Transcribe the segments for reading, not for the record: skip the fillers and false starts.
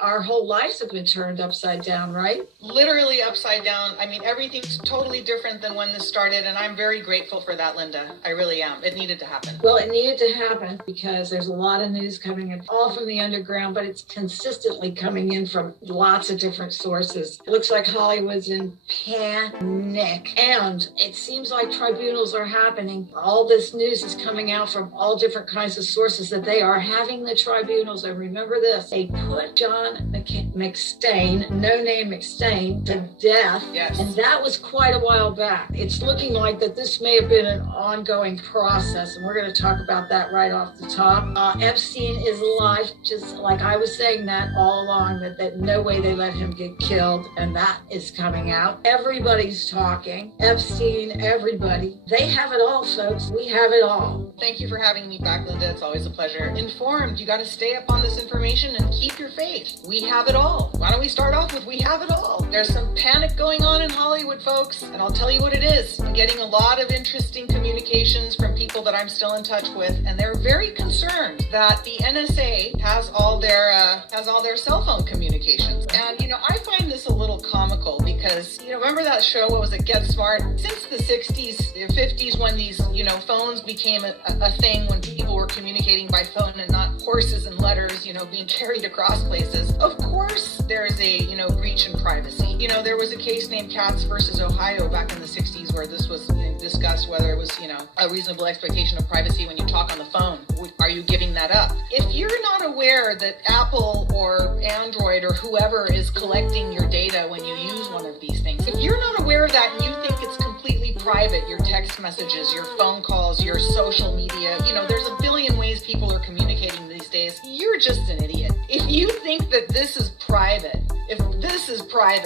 our whole lives have been turned upside down, right? Literally upside down. I mean, everything's totally different than when this started, and I'm very grateful for that, Linda. I really am. It needed to happen. Well, it needed to happen because there's a lot of news coming in, all from the underground, but it's consistently coming in from lots of different sources. It looks like Hollywood's in panic, and it seems like tribunals are happening. All this news is coming out from all different kinds of sources that they are having the tribunals. And remember this, they put John McStain, no name McStain, to death. Yes. And that was quite a while back. It's looking like that this may have been an ongoing process, and we're going to talk about that right off the top. Epstein is alive, just like I was saying that all along, that no way they let him get killed, and that is coming out. Everybody's talking. Epstein, everybody. They have it all, folks. We have it all. Thank you for having me back, Linda. It's always a pleasure. Informed. You got to stay up on this information and keep your faith. We have it all. Why don't we start off with we have it all? There's some panic going on in Hollywood, folks, and I'll tell you what it is. I'm getting a lot of interesting communications from people that I'm still in touch with, and they're very concerned that the NSA has all their cell phone communications. And I find this a little comical because remember that show, what was it, Get Smart? Since the 60s, 50s, when these phones became a thing, when people were communicating by phone and not horses and letters being carried across places, of course there's a breach in privacy. There was a case named Katz versus Ohio back in the 60s where this was discussed, whether it was a reasonable expectation of privacy when you talk on the phone. Are you giving that up? If you're not aware that Apple or Android or whoever is collecting your data when you use one of these things, if you're not aware of that and you think it's completely private, your text messages, your phone calls, your social media, there's a billion ways people are communicating these days, you're just an idiot. If you think that this is private,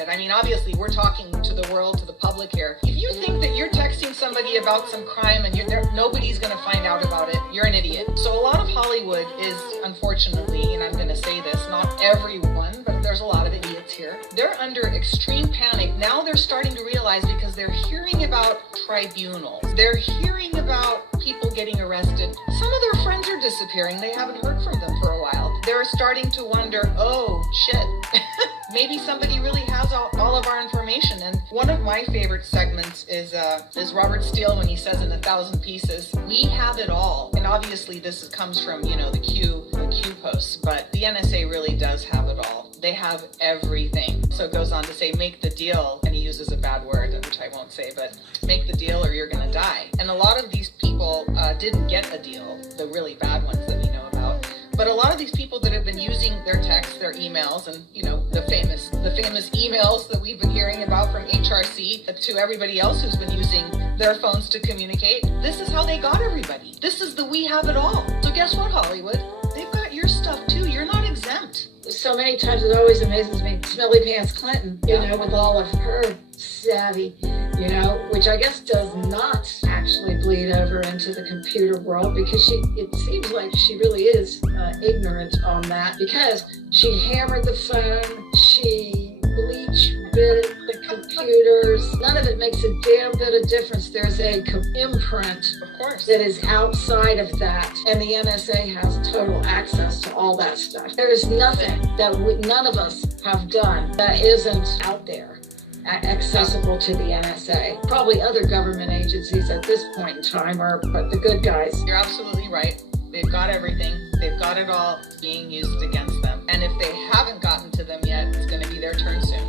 I mean, obviously we're talking to the world, to the public here. If you think that you're texting somebody about some crime and nobody's going to find out about it, you're an idiot. So a lot of Hollywood is, unfortunately, and I'm going to say this, not everyone, but there's a lot of idiots here. They're under extreme panic. Now they're starting to realize, because they're hearing about tribunals. They're hearing about people getting arrested. Some of their friends are disappearing. They haven't heard from them for a while. They're starting to wonder, oh, shit. Maybe somebody really has all of our information. And one of my favorite segments is Robert Steele when he says in 1,000 Pieces, we have it all. And obviously this comes from, the Q posts, but the NSA really does have it all. They have everything. So it goes on to say, make the deal. And he uses a bad word, which I won't say, but make the deal or you're going to die. And a lot of these people didn't get a deal, the really bad ones that we know about. But a lot of these people that have been using their texts, their emails, and the famous emails that we've been hearing about from HRC to everybody else who's been using their phones to communicate, this is how they got everybody. This is the we have it all. So guess what, Hollywood? They've got your stuff too. You're not exempt. So many times it always amazes me, Smelly Pants Clinton, with all of her savvy, which I guess does not actually bleed over into the computer world, because it seems like she really is ignorant on that, because she hammered the phone, she bleach bit the computers. None of it makes a damn bit of difference. There's a imprint, of course, that is outside of that, and the NSA has total access to all that stuff. There is nothing that none of us have done that isn't out there, accessible to the NSA. Probably other government agencies at this point in time but the good guys. You're absolutely right. They've got everything. They've got it all being used against them. And if they haven't gotten to them yet, it's going to be their turn soon.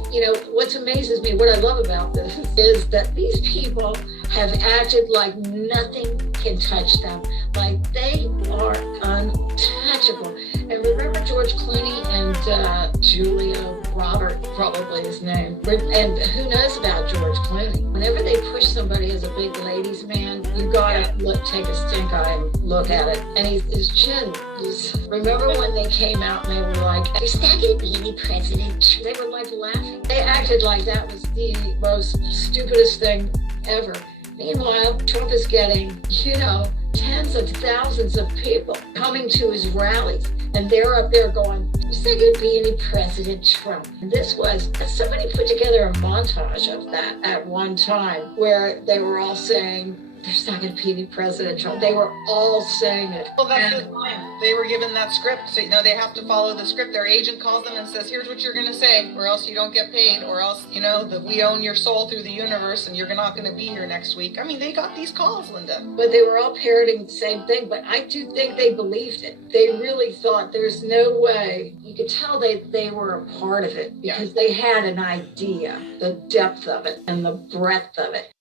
What amazes me, what I love about this, is that these people have acted like nothing can touch them. Like they are untouchable. And remember George Clooney and Julia Robert, probably his name. And who knows about George Clooney? Whenever they push somebody as a big ladies man, you gotta take a stink eye and look at it. And his chin is, remember when they came out and they were like, there's not gonna be any president. They were like laughing. They acted like that was the most stupidest thing ever. Meanwhile, Trump is getting, tens of thousands of people coming to his rallies, and they're up there going, is there going to be any President Trump? And somebody put together a montage of that at one time where they were all saying, there's not going to be any President Trump. They were all saying it. Well, that's the time. They were given that script. So, they have to follow the script. Their agent calls them and says, here's what you're going to say, or else you don't get paid, or else, that we own your soul through the universe and you're not going to be here next week. I mean, they got these calls, Linda. But they were all parroting the same thing. But I do think they believed it. They really thought there's no way. You could tell they were a part of it because they had an idea, the depth of it and the breadth of it.